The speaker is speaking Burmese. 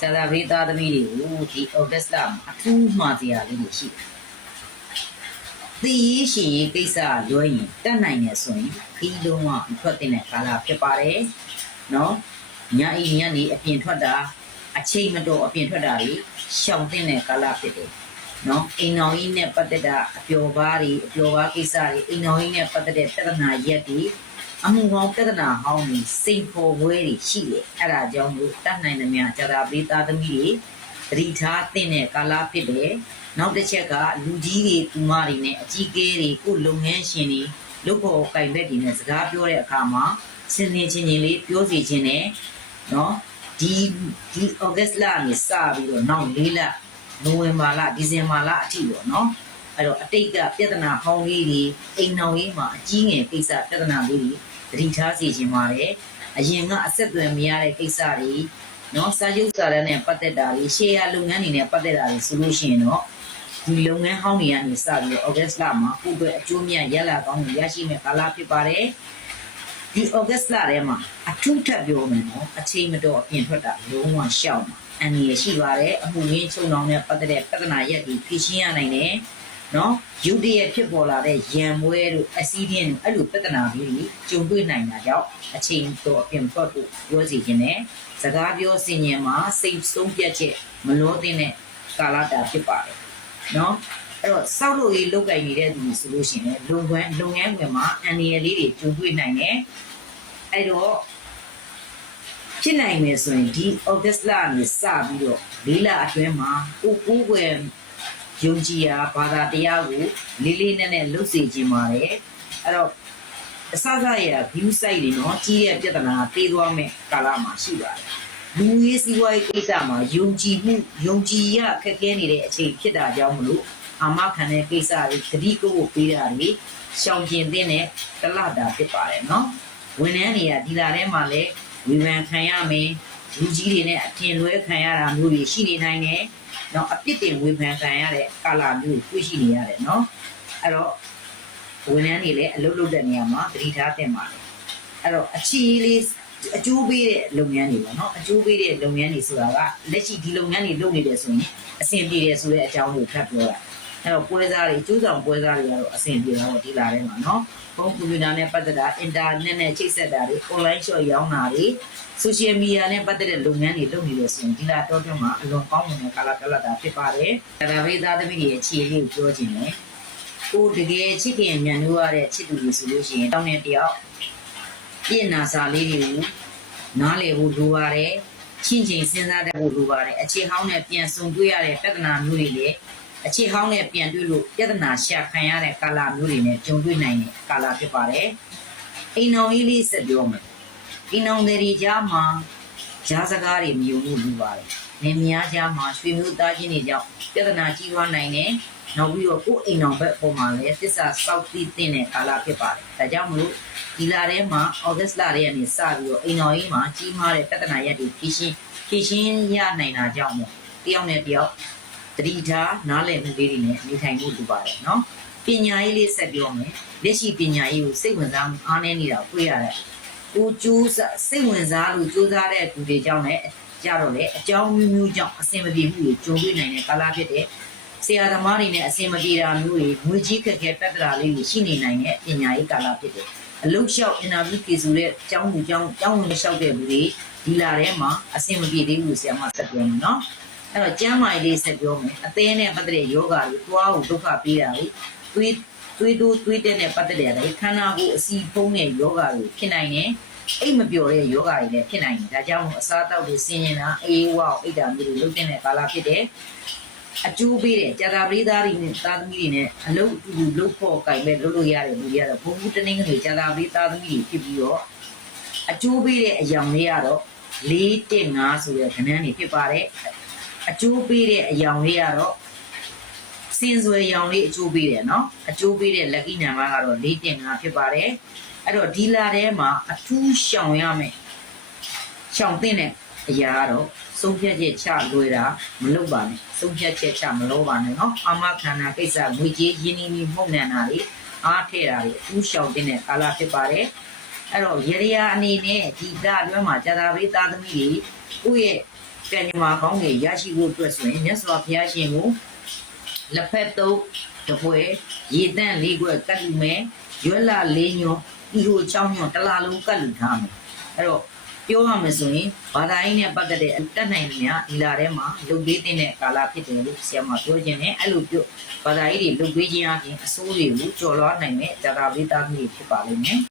ဇာတာပရိသသမီးတွေကိုဒီဩဂတ်လမှာအထူးမှားစရာလေးတွေရှိတယ်။သိရေးရှိရေးကိစ္စလွှဲရင်တက်နိုင်တယ်ဆိုရင်ဒီလုံးဝမထွက်တဲ့ကာလဖြစ်ပါတယ်။နော်။ညအိညနေအပြင်ထွက်တာအချိန်မတော်အပြင်ထွက်တာတွေရှောင်တဲ့ကာလဖြစ်တယ်။နော်။အိမ်တော်ကြီးနဲ့ပတ်သက်တာအပျော်ပါးတွေအပျော်ပါးကိစ္စတွေအိမ်တော်ကြီးနဲ့ပတ်သက်တဲ့ပြဿနာရက်တွေအမှုဟောင်းပြဿနာဟောင်းတွေစိတ်ပေါ်ဝဲတွေရှိတယ်အဲ့ဒါကြောင့်မို့တတ်နိုင်သမျှဇာတာပရိသသမီးတွေသတိထားတဲ့ကာလဖြစ်တယ်နောက်တစ်ချက်ကလူကြီးတွေကူမတွေနဲ့အကြီးကဲတွေကိုလုပ်ငန်းရှင်တွေလုပ်ဖို့ကင်ဘက်တွေနဲ့စကားပြောတဲ့အခါမှာစင်နေချင်းချင်းလေးပြောစီခြင်းနဲ့နော်ဒီဩဂတ်လနဲ့စပြီးတော့နောက်၄လနိုဝင်ဘာလဒီဇင်ဘာလအထိပေါ့နော်အဲ့တော့အတိတ်ကပြဿနာဟောင်းလေးတွေအိမ်တော်ကြီးမှာအကြီးငယ်ကိစ္စပြဿနာလေးတွေသတိထားစီခြင်းပါတယ်အရင်ကအဆက်အသွယ်မရတဲ့ကိစ္စတွေနော်စာချုပ်စာတမ်းနဲ့ပတ်သက်တာတွေရှယ်ယာလုပ်ငန်းတွေနဲ့ပတ်သက်တာတွေဆိုလို့ရှိရင်တော့ဒီလုပ်ငန်းဟောင်းတွေကနေစပြီးတော့ဩဂတ်လမှာကိုယ့်အတွက်အကျိုးမြတ်ရလာကောင်းကိုရရှိမဲ့ကာလဖြစ်ပါတယ်ဒီဩဂတ်လထဲမှာအထူးထပ်ပြောမယ်နော်အချိန်မတော်အပြင်ထွက်တာလုံးဝရှောင်မှာအန္တရာယ်ရှိပါတယ်အမှုရင်းချုံအောင်နဲ့ပတ်သက်တဲ့ပြဿနာရက်တွေဖြေရှင်းရနိုင်တယ်နော်ရုပ်တရက်ဖြစ်ပေါ်လာတဲ့ရံမွဲတို့အဆီးဒင်းတို့အဲ့လိုပြဿနာတွေကြုံတွေ့နိုင်တာကြောင့်အချိန်တော်အပြင်ထွက်ဖို့ပြောစီခြင်းနဲ့စကားပြောစင်ញံမှာစိတ်ဆုံးပြတ်ချက်မလို့တဲ့ကာလတာဖြစ်ပါတယ်နော်အဲ့တော့စောက်လို့ရေးလုတ်ကြိုင်နေတဲ့သူဆိုလို့ရှိရင်လုပ်ငန်းဝင်မှာအန်ဒီရလေးတွေကြုံတွေ့နိုင်တယ်အဲ့တော့ဖြစ်နိုင်မယ်ဆိုရင်ဒီဩဂတ်လနဲ့စပြီးတော့၄လအတွင်းမှာကိုယ်ွယ်ယုံကြည်ရာဘာသာတရားကိုလေးလေးနက်နက်လုပ်စေခြင်းပါတယ်အဲ့တော့အစစရ view site တွေနော်ကြီးတဲ့ပြဿနာပေးသွားမယ်ကာလမှာရှိပါတယ်လူရေးစီးပွားရေးကိစ္စမှာယုံကြည်ရခက်ခဲနေတဲ့အချိန်ဖြစ်တာကြောင့်မလို့အာမခံတဲ့ကိစ္စတွေသတိကိုပေးတာတွေရှောင်ကျဉ်တဲ့တလတာဖြစ်ပါတယ်နော်ဝန်ထမ်းတွေကဒီလာထဲမှာလည်းဝေဖန်ခံရမယ်လူကြီးတွေနဲ့အထင်လွဲခံရတာမျိုးတွေရှိနေနိုင်တယ်နော်အပြစ်တင်ဝေဖန်ခံရတဲ့ကာလမျိုးတွေ့ရှိနေရတယ်နော်အဲ့တော့ဝန်ထမ်းတွေလည်းအလုပ်လုပ်တဲ့နေရာမှာသတိထားသင့်ပါတယ်အဲ့တော့အကျိုးပေးတဲ့လုပ်ငန်းတွေပေါ့နော်အကျိုးပေးတဲ့လုပ်ငန်းတွေဆိုတာကလက်ရှိဒီလုပ်ငန်းတွေလုပ်နေတယ်ဆိုရင်အဆင်ပြေတယ်ဆိုတဲ့အကြောင်းကိုထပ်ပြောတာအဲ့တော့ပွဲစားတွေအကျိုးဆောင်ပွဲစားတွေကတော့အဆင်ပြေတော့ဒီလာထဲမှာနော်ဖုန်းကွန်ပျူတာနဲ့ပတ်သက်တာအင်တာနက်နဲ့ချိတ်ဆက်တာတွေ online shop ရောင်းတာတွေ social media နဲ့ပတ်သက်တဲ့လုပ်ငန်းတွေလုပ်နေလို့ဆိုရင်ဒီလာတော့တွန်းမှာအလွန်ကောင်းတဲ့ကာလတာဖြစ်ပါတယ်ဒါပေမဲ့သားသမီးတွေအခြေအနေကိုပြောချင်တယ်ကိုတကယ်ချစ်ခင်မြန်လို့ရတဲ့ချစ်သူတွေဆိုလို့ရှိရင်တောင်းတဲ့တယောက်ပြင်နာစာလေးတွေကိုနားလည်ဖို့လိုပါတယ်ချင်းချင်းစဉ်းစားတတ်ဖို့လိုပါတယ်အခြေဟောင်းနဲ့ပြန်ဆုံတွေ့ရတဲ့ပြဿနာမျိုးတွေလည်းအခြေဟောင်းနဲ့ပြန်တွေ့လို့ပြဿနာရှာခံရတဲ့ကာလမျိုးတွေနဲ့ကြုံတွေ့နိုင်တဲ့ကာလဖြစ်ပါတယ်အိမ်တော်ကြီးလေးဆက်ပြောမယ်အိမ်တော်တွေကြားမှာကြားစကားတွေမယုံလို့လိုပါတယ်နေများကြားမှာရွှေမျိုးသားချင်းတွေကြောင့်ပြဿနာကြီးထွားနိုင်တယ်နောက်ပြီးတော့ကိုယ်အိမ်တော်ဘက်ပေါ်မှာလည်းသစ္စာစောင့်သိတဲ့ကာလဖြစ်ပါတယ်ဒါကြောင့်မလို့ဒီလထဲမှာဩဂတ်လထဲကနေစပြီးတော့အိမ်တော်ကြီးမှာကြီးမားတဲ့ပြဿနာရက်တွေဖြေရှင်းရနိုင်တာကြောင့်မို့တယောက်နဲ့တယောက်တတိထားနားလည်မှုလေးတွေနဲ့နေထိုင်ဖို့လိုပါတယ်နော်ပညာရေးလေးဆက်ပြောမယ်လက်ရှိပညာရေးကိုစိတ်ဝင်စားမှုအားနည်းနေတာတွေ့ရတယ်ကိုကျိုးစိတ်ဝင်စားလို့ကြိုးစားတဲ့သူတွေကြောင့်လည်းကြတော့လေအကြောင်းမျိုးကြောင့်အဆင်မပြေမှုတွေကြုံတွေ့နိုင်တဲ့ကာလဖြစ်တဲ့ဆရာသမားတွေနဲ့အဆင်မပြေတာမျိုးတွေငွေကြီးခက်ခဲပြဿနာလေးတွေရှိနေနိုင်တဲ့ပညာရေးကာလဖြစ်တယ်အလုပ်လျှောက်အင်တာဗျူးကေဆိုတဲ့အကြောင်းဝင်လျှောက်တဲ့လူတွေဒီလာထဲမှာအဆင်မပြေသေးဘူးဆရာမဆက်ပြောမယ်နော်အဲ့တော့ကျမ်းမာရေးလေးဆက်ပြောမယ်အသေးနဲ့ပတ်သက်တဲ့ယောဂတွေတွားကိုဒုက္ခပေးတာတွေသွေးတဲ့နဲ့ပတ်သက်တဲ့ခန္ဓာကိုယ်အစီဖုံးတဲ့ယောဂတွေဖြစ်နိုင်တယ်အိတ်မပျော်တဲ့ယောဂတွေလည်းဖြစ်နိုင်တယ်ဒါကြောင့်အစားအသောက်တွေဆင်းရဲတာအေးဝါအိတ်တာမျိုးတွေလုပ်တဲ့ကာလဖြစ်တယ်အကျိုးပေးတဲ့ကြာတာပရိသတ်တွေနဲ့သားသမီးတွေနဲ့အလုပ်အတူလုပ်ဖို့ကြိုင်မဲ့လုပ်လို့ရတယ်လူတွေကတော့ဘုံဘူးတနင်္ဂနွေကြာတာပရိသတ်သမီးတွေဖြစ်ပြီးတော့အကျိုးပေးတဲ့အယောင်လေးကတော့4.5ဆိုတဲ့ခဏန်းတွေဖြစ်ပါတယ်အကျိုးပေးတဲ့အယောင်လေးကတော့စင်စွယ်ရောင်လေးအကျိုးပေးတယ်နော်အကျိုးပေးတဲ့ lucky number ကတော့4.5ဖြစ်ပါတယ်အဲ့တော့ဒီလာထဲမှာအထူးရှောင်ရမယ်ရှောင်တဲ့အရာကတော့ဆုံးဖြတ်ချက်ချလွယ်တာမလုပ်ပါနဲ့ဆုံးဖြတ်ချက်ချမလို့ပါနဲ့နော်အာမခန္ဓာကိစ္စငွေကြေးရင်းနှီးမှုနှံတာတွေအားထည့်တာတွေအထူးရှောင်တဲ့ကာလဖြစ်ပါတယ်အဲ့တော့ရေရာအနေနဲ့ဒီလအတွင်းမှာကြာတာပရိသတ်သမီးတွေကိုယ့်ရဲ့ ကံညီမကောင်းတွေရရှိဖို့အတွက်ဆိုရင်မြတ်စွာဘုရားရှင်ကိုလက်ဖက်သုံးတပွဲရေတန့်လေးခွက်ကတ်လူမယ်ရွက်လာလေးညွန်ဒီဟိုချောင်းညွန်တစ်လားလုံးကတ်လူထားမယ်အဲ့တော့ပြောရမယ်ဆိုရင်ဘာသာရေးနဲ့ပတ်သက်တဲ့အတက်နိုင်တွေများဒီလာထဲမှာလုပ်ပေးတဲ့ကာလဖြစ်တယ်လို့ဆရာမပြောခြင်းနဲ့အဲ့လိုပြောဘာသာရေးတွေလုပ်ပေးခြင်းအပြင်အစိုးတွေကိုကြော်လွှားနိုင်မဲ့ဇာတာဝိသားမှုတွေဖြစ်ပါလိမ့်မယ်